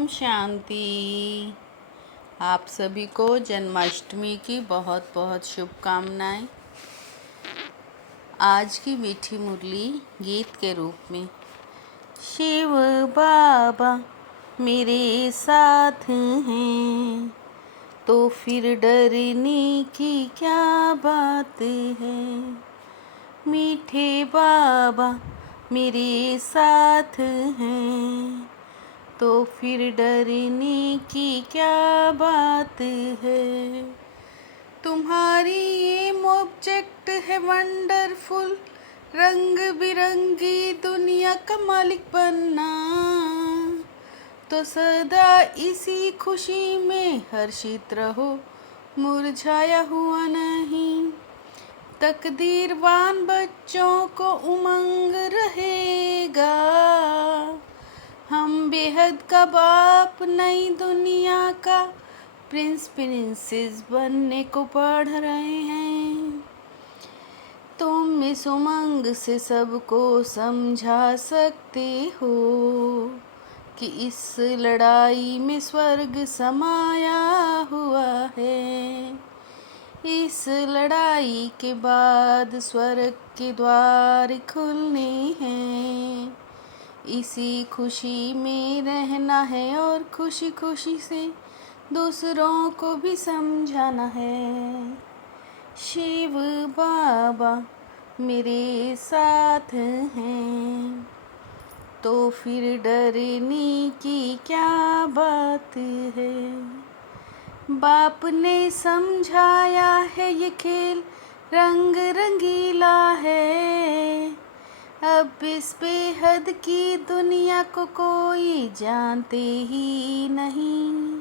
ओम शांति। आप सभी को जन्माष्टमी की बहुत बहुत शुभकामनाएं। आज की मीठी मुरली गीत के रूप में। शिव बाबा मेरे साथ हैं तो फिर डरने की क्या बात है। मीठे बाबा मेरे साथ हैं तो फिर डरने की क्या बात है। तुम्हारी एम ऑब्जेक्ट है वंडरफुल, रंग बिरंगी दुनिया का मालिक बनना। तो सदा इसी खुशी में हर्षित रहो, मुरझाया हुआ नहीं। तकदीरवान बच्चों को उमंग रहेगा। हम बेहद का बाप नई दुनिया का प्रिंस प्रिंसेस बनने को पढ़ रहे हैं। तुम इस उमंग से सबको समझा सकते हो कि इस लड़ाई में स्वर्ग समाया हुआ है। इस लड़ाई के बाद स्वर्ग के द्वार खुलने हैं। इसी खुशी में रहना है और खुशी खुशी से दूसरों को भी समझाना है। शिव बाबा मेरे साथ हैं तो फिर डरने की क्या बात है। बाप ने समझाया है ये खेल रंग रंगीला है। अब इस बेहद की दुनिया को कोई जानते ही नहीं।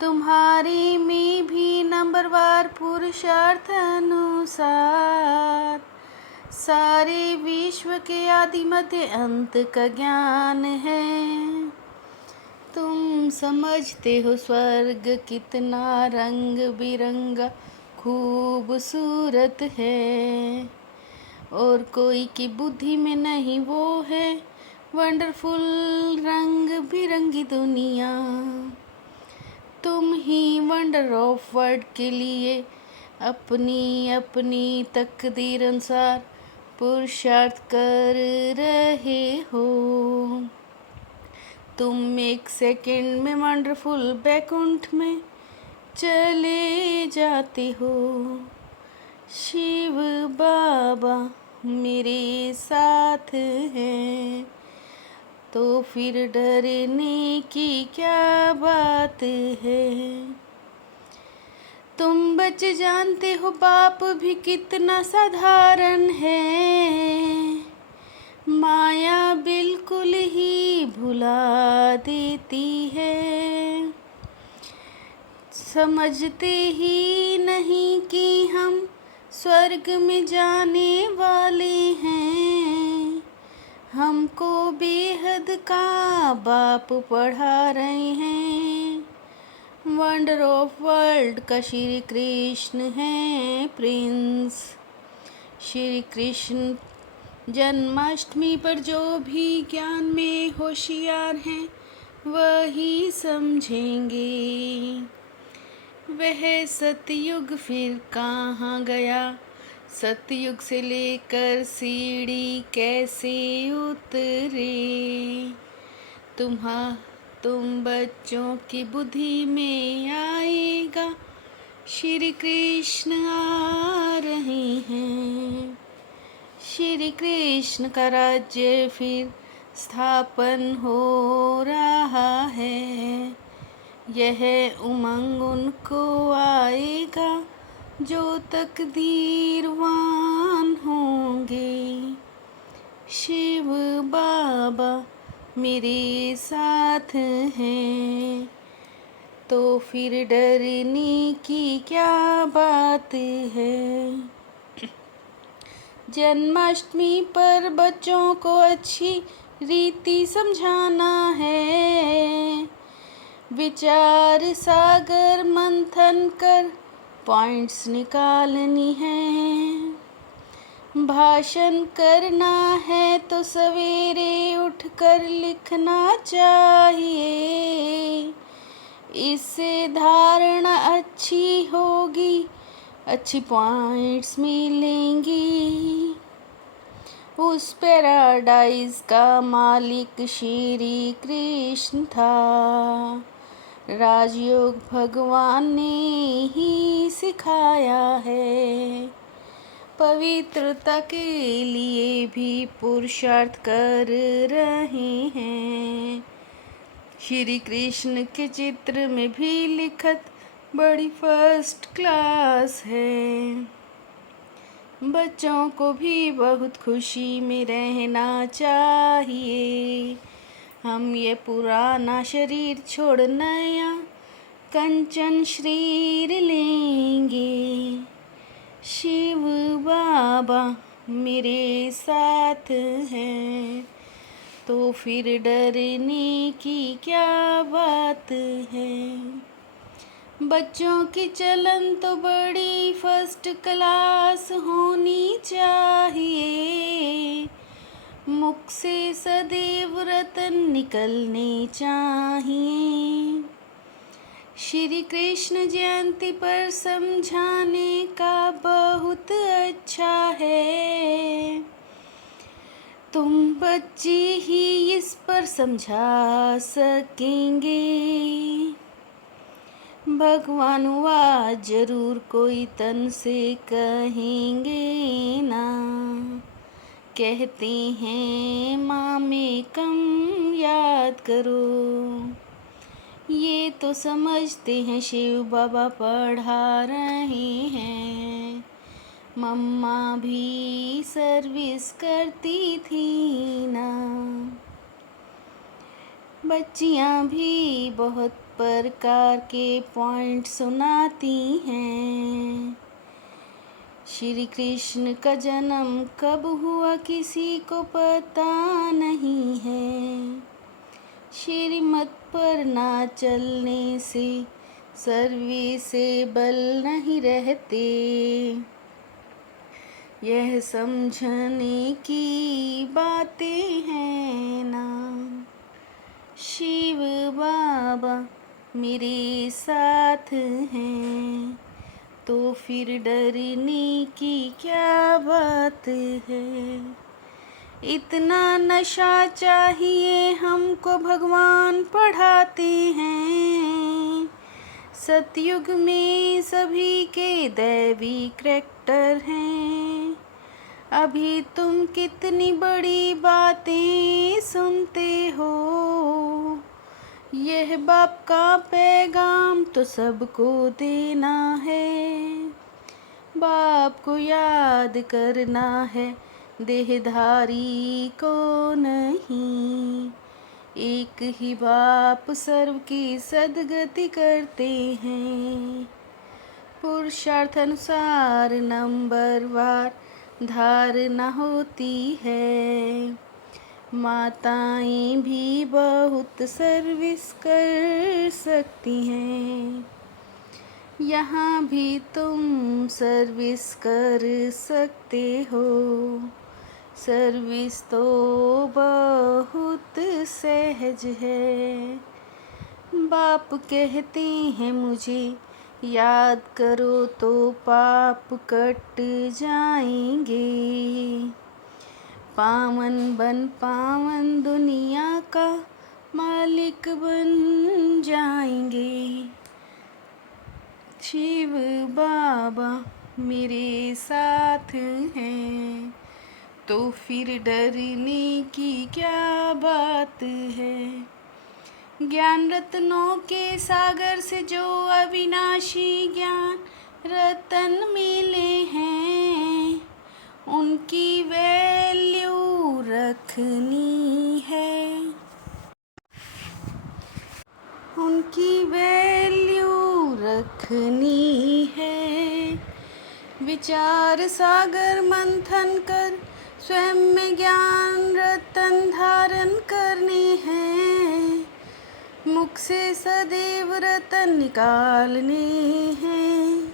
तुम्हारे में भी नंबरवार पुरुषार्थ अनुसार सारे विश्व के आदि मध्य अंत का ज्ञान है। तुम समझते हो स्वर्ग कितना रंग बिरंगा खूबसूरत है और कोई की बुद्धि में नहीं वो है वंडरफुल रंग बिरंगी दुनिया। तुम ही वंडर ऑफ वर्ल्ड के लिए अपनी अपनी तकदीर अनुसार पुरुषार्थ कर रहे हो। तुम एक सेकंड में वंडरफुल बैकुंठ में चले जाते हो। शिव बाबा मेरे साथ हैं तो फिर डरने की क्या बात है। तुम बच्चे जानते हो बाप भी कितना साधारण है। माया बिल्कुल ही भुला देती है। समझते ही नहीं कि हम स्वर्ग में जाने वाले हैं। हमको बेहद का बाप पढ़ा रहे हैं। वंडर ऑफ वर्ल्ड का श्री कृष्ण है प्रिंस। श्री कृष्ण जन्माष्टमी पर जो भी ज्ञान में होशियार हैं वही समझेंगे। वह सतयुग फिर कहाँ गया, सतयुग से लेकर सीढ़ी कैसे उतरे। तुम बच्चों की बुद्धि में आएगा श्री कृष्ण आ रहे हैं। श्री कृष्ण का राज्य फिर स्थापन हो रहा है। यह उमंग उनको आएगा जो तकदीरवान होंगे। शिव बाबा मेरे साथ हैं तो फिर डरने की क्या बात है। जन्माष्टमी पर बच्चों को अच्छी रीति समझाना है। विचार सागर मंथन कर पॉइंट्स निकालनी है। भाषण करना है तो सवेरे उठकर लिखना चाहिए। जिससे धारणा अच्छी होगी, अच्छी पॉइंट्स मिलेंगी। उस पैराडाइज का मालिक श्री कृष्ण था, राजयोग भगवान ने ही सिखाया है। पवित्रता के लिए भी पुरुषार्थ कर रहे हैं। श्री कृष्ण के चित्र में भी लिखत बड़ी फर्स्ट क्लास है। बच्चों को भी बहुत खुशी में रहना चाहिए। हम ये पुराना शरीर छोड़ नया कंचन शरीर लेंगे। शिव बाबा मेरे साथ हैं, तो फिर डरने की क्या बात है। बच्चों की चलन तो बड़ी फर्स्ट क्लास होनी चाहिए। मुख से सदैव रतन निकलने चाहिए। श्री कृष्ण जयंती पर समझाने का बहुत अच्छा है। तुम बच्चे ही इस पर समझा सकेंगे। भगवान आज जरूर कोई तन से कहेंगे ना। कहते हैं माँ में कम याद करो। ये तो समझते हैं शिव बाबा पढ़ा रहे हैं। मम्मा भी सर्विस करती थी ना। बच्चियाँ भी बहुत प्रकार के पॉइंट सुनाती हैं। श्री कृष्ण का जन्म कब हुआ किसी को पता नहीं है। श्रीमत पर ना चलने से सर्विसेबल नहीं रहते। यह समझने की बातें हैं ना। शिव बाबा मेरे साथ हैं, तो फिर डरने की क्या बात है। इतना नशा चाहिए हमको भगवान पढ़ाते हैं। सतयुग में सभी के दैवी करैक्टर हैं। अभी तुम कितनी बड़ी बातें सुनते हो। यह बाप का पैगाम तो सबको देना है। बाप को याद करना है, देहधारी को नहीं। एक ही बाप सर्व की सदगति करते हैं। पुरुषार्थ अनुसार नंबरवार धारणा होती है। माताएं भी बहुत सर्विस कर सकती हैं। यहाँ भी तुम सर्विस कर सकते हो। सर्विस तो बहुत सहज है। बाप कहते हैं मुझे याद करो तो पाप कट जाएंगे। पावन दुनिया का मालिक बन जाएंगे। शिव बाबा मेरे साथ हैं, तो फिर डरने की क्या बात है। ज्ञान रत्नों के सागर से जो अविनाशी ज्ञान रतन मिले हैं, उनकी वैल्यू रखनी है। उनकी वैल्यू रखनी है। विचार सागर मंथन कर स्वयं में ज्ञान रतन धारण करने हैं। मुख से सदैव रतन निकालने हैं।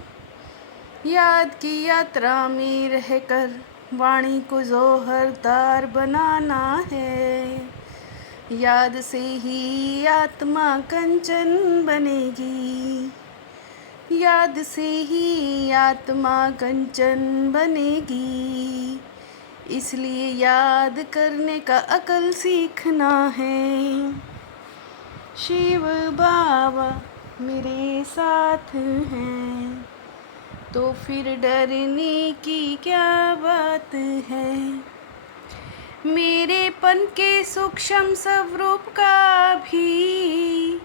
याद की यात्रा में रहकर वाणी को जोहरदार बनाना है। याद से ही आत्मा कंचन बनेगी, याद से ही आत्मा कंचन बनेगी। इसलिए याद करने का अकल सीखना है। शिव बाबा मेरे साथ हैं, तो फिर डरने की क्या बात है। मेरेपन के सूक्ष्म स्वरूप का भी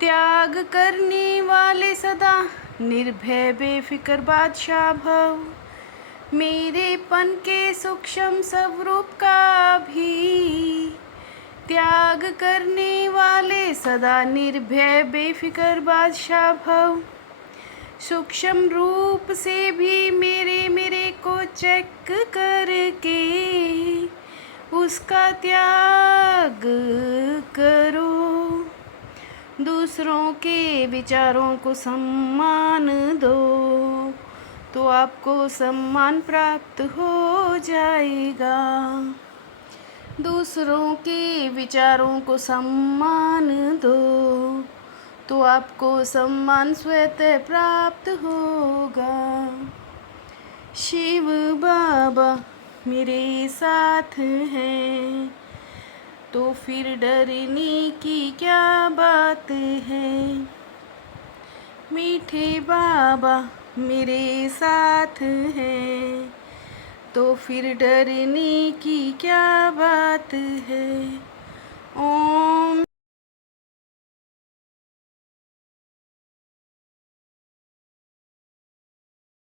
त्याग करने वाले सदा निर्भय बेफिक्र बादशाह भव। मेरेपन के सूक्ष्म स्वरूप का भी त्याग करने वाले सदा निर्भय बेफिक्र बादशाह भव। सूक्ष्म रूप से भी मेरे को चेक करके उसका त्याग करो। दूसरों के विचारों को सम्मान दो, तो आपको सम्मान प्राप्त हो जाएगा। दूसरों के विचारों को सम्मान दो, तो आपको सम्मान स्वतः प्राप्त होगा। शिव बाबा मेरे साथ हैं, तो फिर डरने की क्या बात है। मीठे बाबा मेरे साथ हैं, तो फिर डरने की क्या बात है। ओम